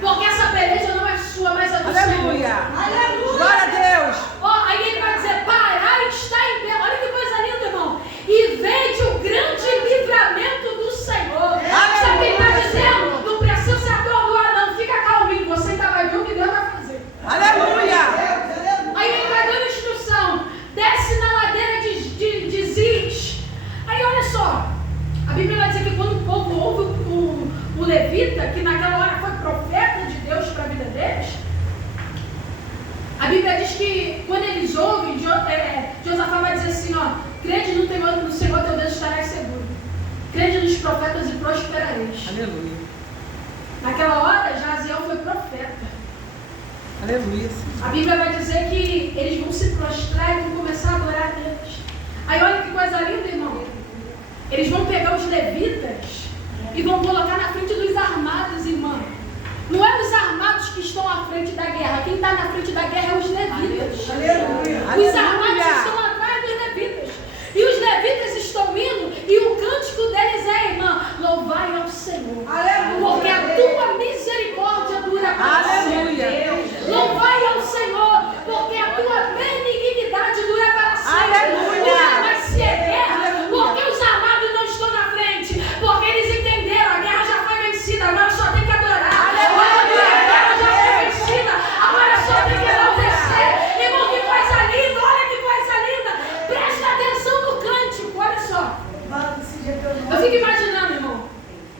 Porque essa peleja não é sua, mas é do Aleluia. Senhor. Glória a Deus. Ó, aí ele vai dizer: parai, está em pé. Olha que coisa linda, irmão. E vede o grande livramento do Senhor. Sabe o que ele está dizendo? Não precisa se atordoar, não. Fica calminho. Você ainda vai ver o que Deus vai fazer. Aleluia. Aí ele vai dando instrução: desce na ladeira de Ziz. Aí olha só, a Bíblia vai dizer que quando o povo ouve o levita, que naquela hora foi profeta de Deus para a vida deles, a Bíblia diz que quando eles ouvem, Josafá vai dizer assim: ó, crede no Senhor teu Deus, estarás seguro. Crede nos profetas e prosperareis. Aleluia. Naquela hora, Jaziel foi profeta. Aleluia. A Bíblia vai dizer que eles vão se prostrar e vão começar a adorar a Deus. Aí olha que coisa linda, irmão. Eles vão pegar os levitas e vão colocar na frente dos armados, irmã. Não é os armados que estão à frente da guerra. Quem está na frente da guerra é os levitas. Aleluia. Os armados estão atrás dos levitas. E os levitas estão indo e o cântico deles é: irmã, louvai ao Senhor. Porque a tua misericórdia dura para sempre. Louvai ao Senhor, porque a tua benignidade dura para sempre. Aleluia. Vai ser guerra, porque os armados não estão na frente, porque eles entenderam: a guerra já foi vencida, agora só tem que adorar. Aleluia. A guerra já foi vencida, agora só tem que enaltecer. Irmão, que coisa linda, olha que coisa linda. Presta atenção no cântico, olha só. Eu fico imaginando, irmão,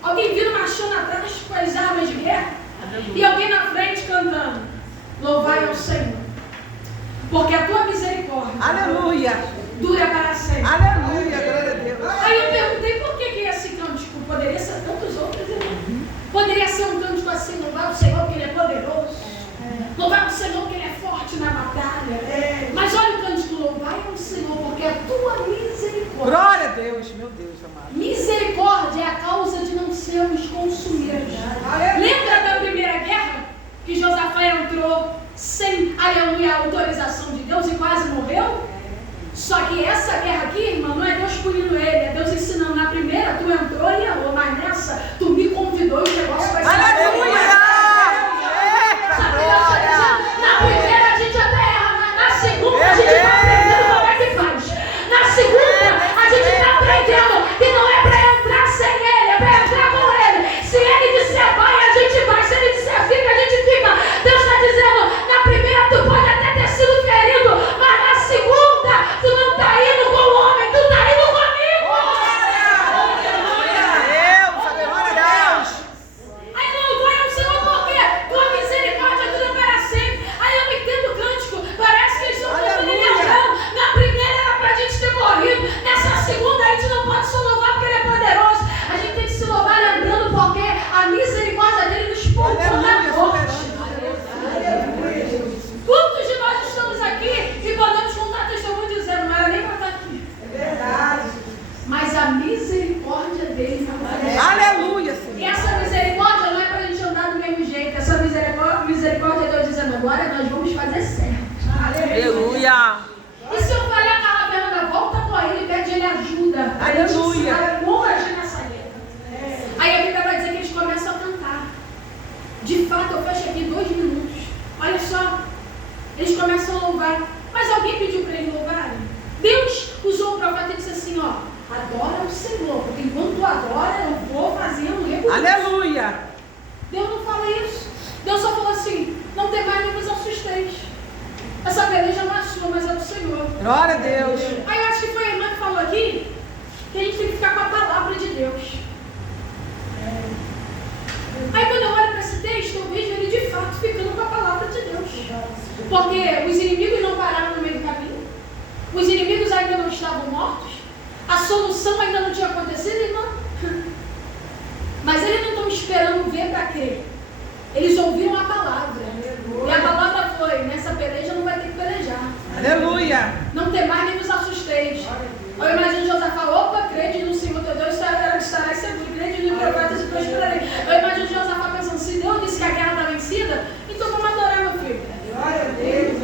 alguém vindo marchando atrás com as armas de guerra e alguém na frente cantando: louvai ao Senhor, porque a tua misericórdia Aleluia. dura para sempre. Aleluia. Glória a Deus. Aí eu perguntei por que esse cântico poderia ser tantos outros, irmão. Poderia ser um cântico assim: louvar o Senhor porque Ele é poderoso, louvar o Senhor porque Ele é forte na batalha. Mas olha o cântico: louvai ao Senhor porque a tua misericórdia. Glória a Deus. Meu Deus amado. Misericórdia é a causa de não sermos consumidos. Lembra da primeira guerra? Que Josafá entrou sem, aleluia, autorização de Deus e quase morreu? Só que essa guerra aqui, irmão, não é Deus punindo ele, é Deus ensinando. Na primeira tu entrou e errou, mas nessa tu me convidou e o negócio vai ser. Aleluia. Sabe, Deus está dizendo, na primeira a gente até erra, mas na segunda a gente está aprendendo como é que faz. Na segunda a gente está aprendendo que não é para entrar sem ele, é para entrar com ele. Se ele disser vai, a gente vai. Se ele disser fica, a gente fica. Deus está dizendo: na primeira tu pode até ter sido ferido, mas na segunda tu não está indo com o homem, tu está indo comigo. Deus, glória a Deus. Glória a Deus. Aí eu acho que foi a irmã que falou aqui que a gente tem que ficar com a palavra de Deus. Aí quando eu olho para esse texto, eu vejo ele de fato ficando com a palavra de Deus. Porque os inimigos não pararam no meio do caminho. Os inimigos ainda não estavam mortos. A solução ainda não tinha acontecido, irmão. Mas eles não estão esperando ver para crer. Eles ouviram a palavra. E a palavra foi: nessa peleja não vai ter que pelejar. Aleluia. Não temais nem vos assusteis. Eu imagino Josafá: opa, crede no Senhor teu Deus, estarás seguro. Crede no profeta e prosperarei. Eu imagino Josafá pensando: se Deus disse que a guerra está vencida, então vamos adorar, meu filho. Glória a Deus.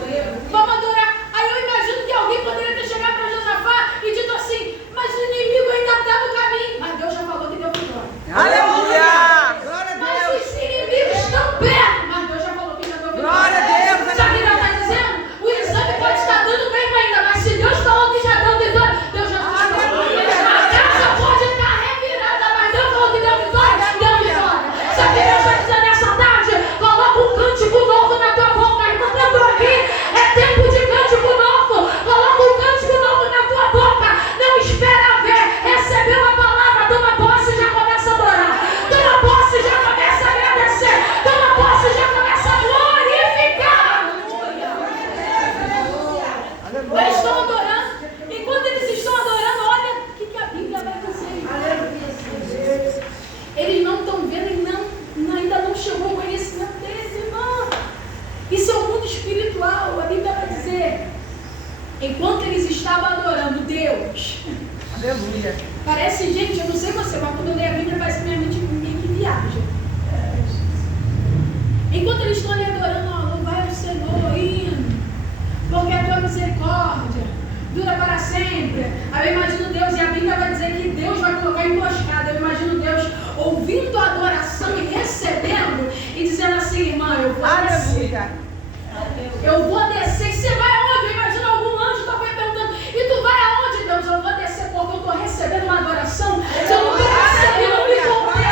Vamos adorar. Aí eu imagino que alguém poderia ter chegado para Josafá e dito assim: mas o inimigo ainda está no caminho. Mas Deus já falou que deu vitória. Aleluia. Glória a Mas Deus. os inimigos estão perto. Mas Deus já falou que já deu vitória. Glória a Deus. Sabe o que ele está dizendo? O exame pode estar dando bem ainda, mas se Deus falou que já deu vitória, Deus já deu vitória. A casa pode estar revirada, mas Deus falou que deu vitória, deu vitória. Sabe o que Deus está dizendo nessa tarde? Coloca um cântico novo na tua boca, irmão. Eu estou aqui. É tempo de cântico novo. Coloca um cântico novo na tua boca. Não espera ver. Recebeu a palavra, toma posse e já começa a adorar. Toma posse e já começa a agradecer. Toma posse e já começa a glorificar. Eles estão adorando. Enquanto eles estão adorando, olha o que a Bíblia vai dizer. Eles não estão vendo e ainda não chegou o conhecimento deles, irmão. Isso é o mundo espiritual. A Bíblia vai dizer: enquanto eles estavam adorando Deus. Aleluia. Parece, gente, eu não sei você, mas quando eu leio a Bíblia parece que minha mente meio que viaja. Enquanto eles estão ali adorando, ó, louvai o Senhor, indo, porque a tua misericórdia dura para sempre. Aí eu imagino Deus, e a Bíblia vai dizer que Deus vai colocar emboscada. Eu imagino Deus ouvindo a adoração e recebendo e dizendo assim: irmã, eu vou descer. Aleluia. Eu vou descer. E você vai aonde? Eu imagino algum anjo talvez perguntando: e tu vai aonde, Deus? Eu vou descer porque eu estou recebendo uma adoração. Se eu não estou recebendo, eu me comprei.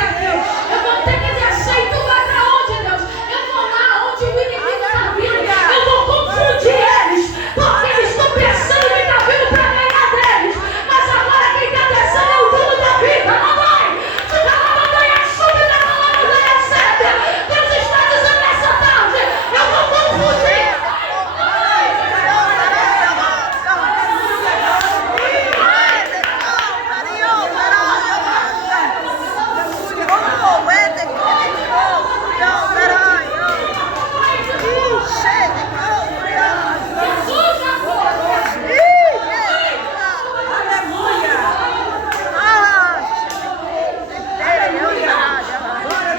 Eu vou ter que descer. E tu vai para onde, Deus? Eu vou lá onde o inimigo está vindo. Eu vou confundir eles, porque eles estão pensando que está vindo para ganhar deles. Mas agora quem está descendo é o dono da vida. Não vai. Tu vai lá, montanha sube, vai lá, montanha recebe. Deus está dizendo nessa tarde: eu vou confundir. Jesus já foi.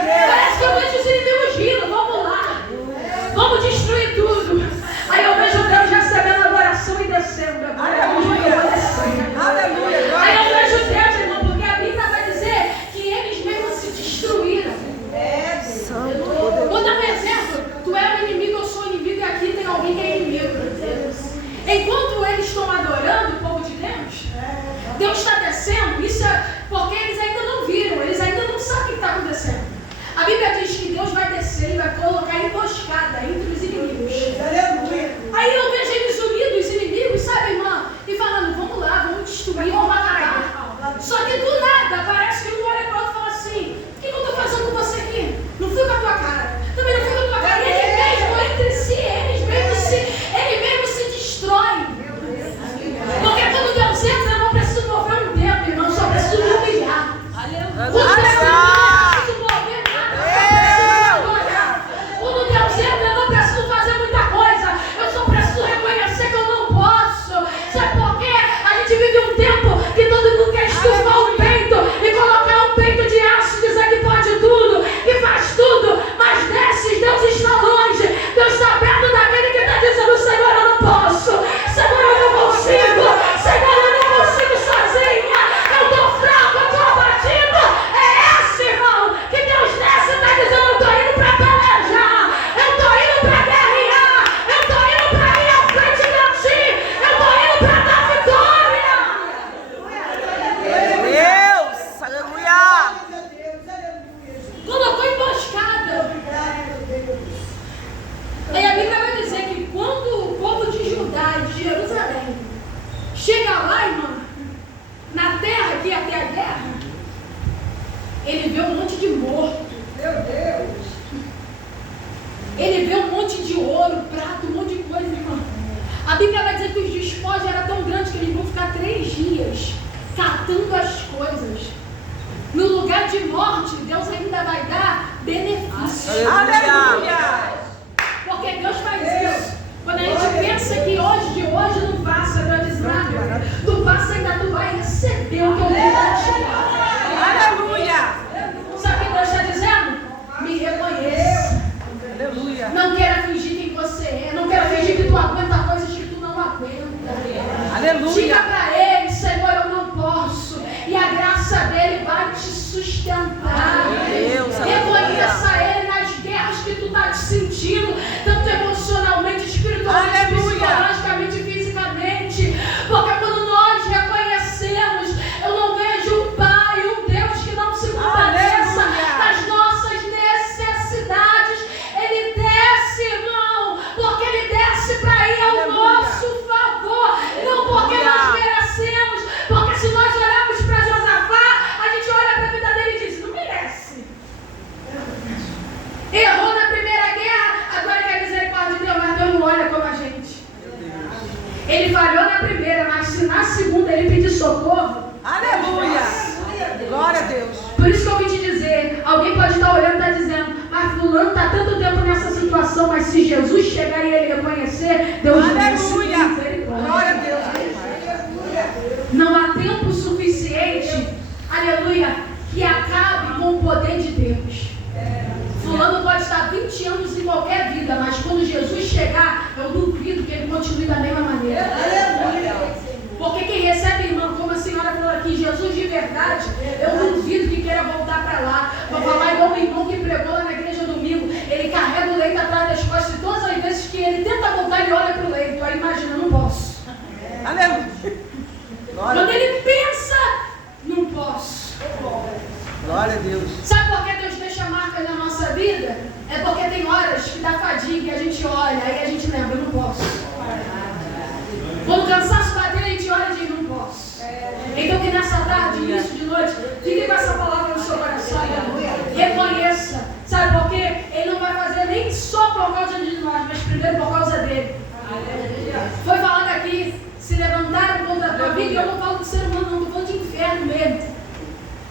Parece que eu vejo os inimigos rindo. Vamos lá. Vamos destruir tudo. Aí eu vejo Deus recebendo adoração e descendo. Aleluia. Aí eu vejo Deus, irmão, porque a Bíblia vai dizer que eles mesmos se destruíram. Vou dar um exemplo. Tu é o inimigo, eu sou o inimigo, e aqui tem alguém que é inimigo. Enquanto eles estão adorando o povo de Deus, Deus está descendo. Isso é porque eles ainda não viram, eles ainda não sabem o que está acontecendo. A Bíblia diz que Deus vai descer e vai colocar emboscada entre os inimigos. Aí eu vejo eles unidos, os inimigos, sabe, irmã? E falando: vamos lá, vamos destruir, vamos acabar. Só que do nada, parece que um olha para o outro e fala assim: o que eu estou fazendo com você aqui? Não fui com a tua cara. Também não fui com a tua cara. E ele mesmo, entre si, ele mesmo se destrói. Porque quando Deus entra, eu não preciso mover um dedo, irmão, só preciso humilhar. Quando Deus entra, eu não preciso mover nada, só preciso adorar. Quando Deus entra, eu não preciso ele vê um monte de morto. Meu Deus. Ele vê um monte de ouro, prato, um monte de coisa, irmão. A Bíblia vai dizer que os despojos eram tão grandes que eles vão ficar 3 dias catando as coisas. No lugar de morte, Deus ainda vai dar benefícios. Aleluia. Porque Deus faz isso. Quando a gente pensa que hoje de hoje não passa, Deus diz nada. Tu passa ainda, tu vai receber o que eu tenho para te dar. Aleluia. Sabe o que Deus está dizendo? Me reconheça. Aleluia. Não queira fingir quem você é. Não queira fingir que tu aguenta coisas que tu não aguenta. Aleluia. Diga para ele, Senhor, eu não posso. E a graça dele vai te sustentar. Reconheça ele nas guerras que tu está te sentindo, tanto emocionalmente, espiritualmente, psicologicamente, fisicamente. Porque quando nós reconhecemos, eu não vejo um Pai, um Deus que não se compadeça das nossas necessidades. Ele desce, irmão, porque ele desce para ir ao nosso favor, não porque nós merecemos. Porque se nós olharmos para Josafá, a gente olha para a vida dele e diz, não merece. Errou na primeira guerra, agora quer misericórdia de Deus, mas Deus não olha como a gente. Ele falhou na primeira, mas se na segunda ele pedir socorro. Aleluia. Glória a Deus. Por isso que eu vim te dizer, alguém pode estar olhando e estar dizendo, mas fulano está tanto tempo nessa situação, mas se Jesus chegar e ele reconhecer, Deus Aleluia. misericórdia. Glória a Deus. Não há tempo suficiente, aleluia, que acabe com o poder de Deus. Fulano pode estar 20 anos em qualquer vida, mas quando Jesus chegar, eu duvido que ele continue da mesma maneira. Porque quem recebe, irmão, como a senhora falou aqui, Jesus de verdade, eu duvido que queira voltar para lá. Vou falar igual o irmão que pregou lá na igreja domingo. Ele carrega o leito atrás das costas e todas as vezes que ele tenta voltar, ele olha para o leito. Aí imagina, não posso. Aleluia. Quando ele pensa, não posso. Glória a Deus. Sabe por que Deus deixa marcas na nossa vida? É porque tem horas que dá fadiga e a gente olha, aí a gente lembra, não posso. Quando o cansaço bater, a gente olha e diz, não posso. Então que nessa tarde, início de noite, fique com essa palavra no seu coração. Reconheça. Sabe por quê? Ele não vai fazer nem só por causa de nós, mas primeiro por causa dele. Foi falado aqui, se levantaram contra a tua vida, e eu não falo de ser humano, não, estou falando de inferno mesmo.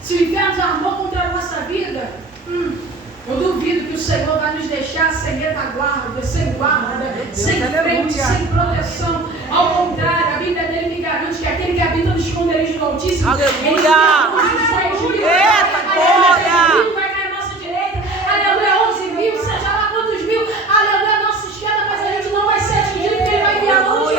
Se o inferno já armou contra a nossa vida, eu duvido que o Senhor vai nos deixar sem retaguarda, sem guarda, sem frente, sem proteção. Ao contrário, a Bíblia dele me garante que aquele que habita no esconderijo do Altíssimo, ele vai cair à nossa direita, aleluia, 11 mil, seja lá quantos mil, aleluia, a nossa esquerda, mas a gente não vai ser atingido, porque ele vai enviar a luz.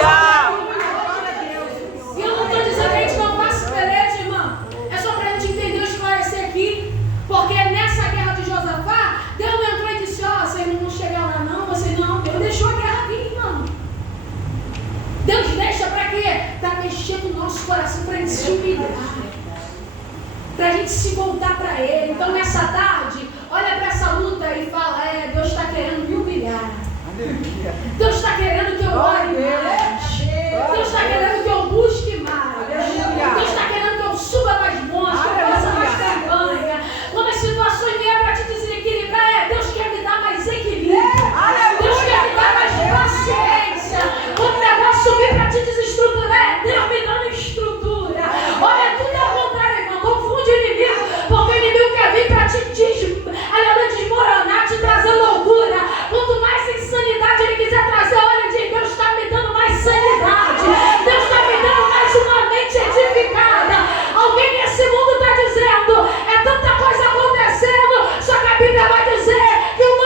E eu não estou dizendo que a gente não faça peleja, irmão. É só para a gente entender, esclarecer aqui. Porque nessa guerra de Josafá, Deus não entrou e disse, ó, vocês não vão chegar lá não, vocês não. Deus deixou a guerra vir, irmão. Deus deixa para quê? Para mexer no nosso coração, para a gente se humilhar. Para a gente se voltar para Ele. Então nessa tarde, olha para essa luta e fala, Deus está querendo me humilhar. Deus está querendo que eu ore mais. Deus está querendo que eu busque mais. Deus está querendo que eu suba mais montes, que eu faça mais campanha. Quando as situações vierem para te desequilibrar, Deus quer me dar mais equilíbrio. Deus quer me dar mais paciência. Quando o negócio vir para te desestruturar, Deus me dando estrutura. Olha, tudo é o contrário, irmão. Confunde o inimigo, porque o inimigo quer vir para te desmoronar, te trazer loucura. Quanto mais insanidade ele quiser trazer, olha, Deus está me dando mais sanidade. Deus está me dando mais uma mente edificada. Alguém nesse mundo está dizendo, é tanta coisa acontecendo, só que a Bíblia vai dizer que um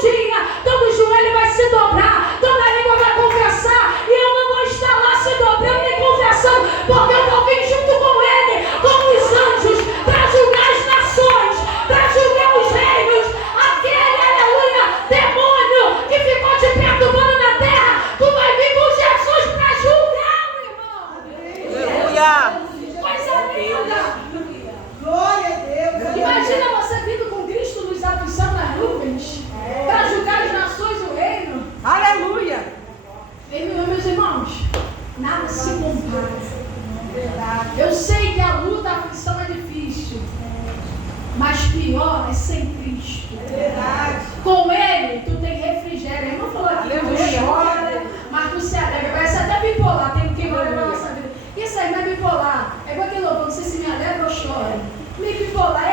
dia, todo joelho vai se dobrar, toda língua vai confessar, e eu não vou estar lá se dobrando nem confessando, porque eu vou vir junto com Ele, com os anjos, para julgar as nações, para julgar os reinos, aquele, aleluia, demônio que ficou te perturbando na terra, tu vai vir com Jesus para julgar, meu irmão. Aleluia. Coisa linda. Glória a Deus. Imagina você vindo com Cristo nos atos nas nuvens, para julgar as nações do reino. Aleluia. Meus irmãos, nada se compara. Eu sei que a luta, a aflição é difícil, Mas pior é sem Cristo. É verdade. Com Ele, tu tem refrigério. A irmã falou aqui, tu Aleluia. chora, mas tu se alegra. Parece até bipolar, tem quem olha na nossa vida. Isso aí não é bipolar. É igual aquele louvor, não sei se me alegra ou chora. Me bipolar